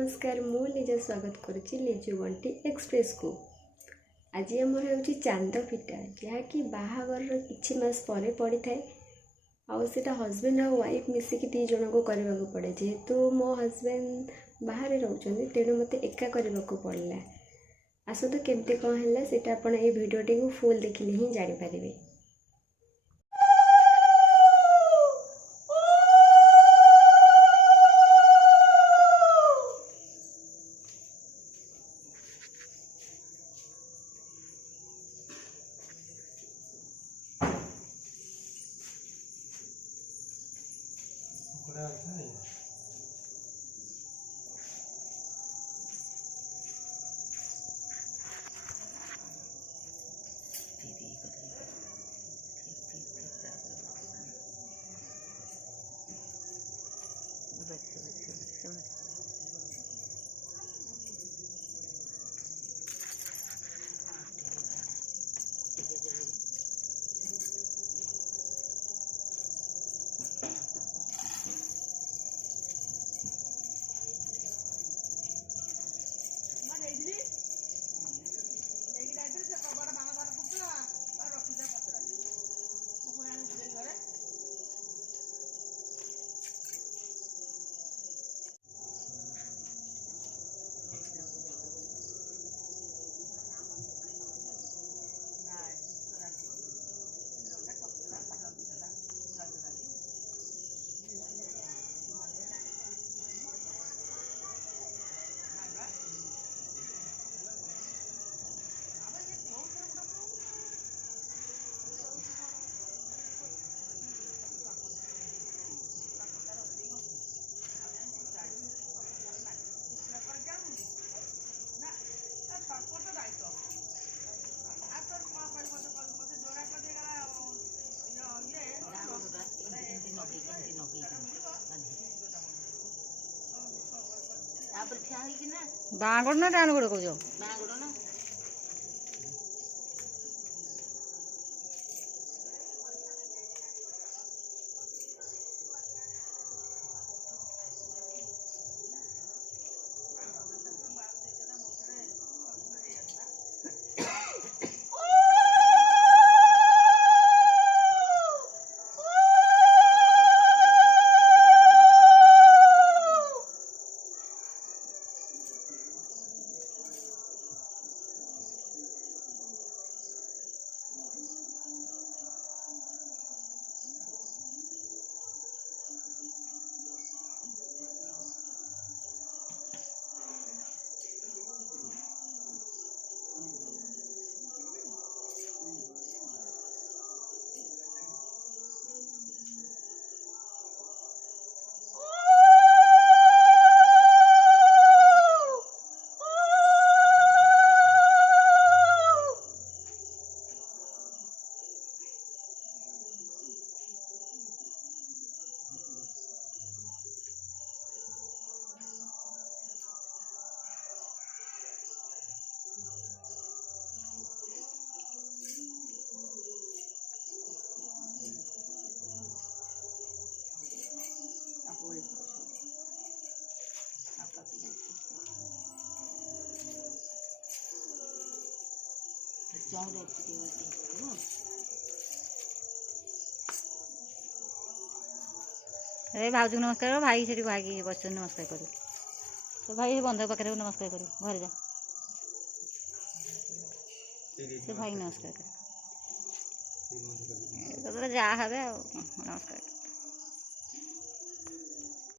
नमस्कार मु निज स्वागत करुच्ची लिजु बंटी एक्सप्रेस को। आज आमर हो चांद फिटा जहाँकि बाहागर किछि मास परे पड़ी थाए आउटा हजबैंड और वाइफ मिसिकी दी जन को करने को पड़े। जेहेतु मो हजबैंड बाहर रोचे तेणु मत एका करने को पड़ला। आसतु केमती कौन है सीटा आप भिडियोटी को फुल देखिले ही जानीपारे। बागड़ ना डाण गोड़ कौच ए भाउज नमस्कार भाई से भाई बस नमस्कार कर तो भाई बंधक पाखे नमस्कार कर घर जा से भाई नमस्कार कर जहाँ नमस्कार।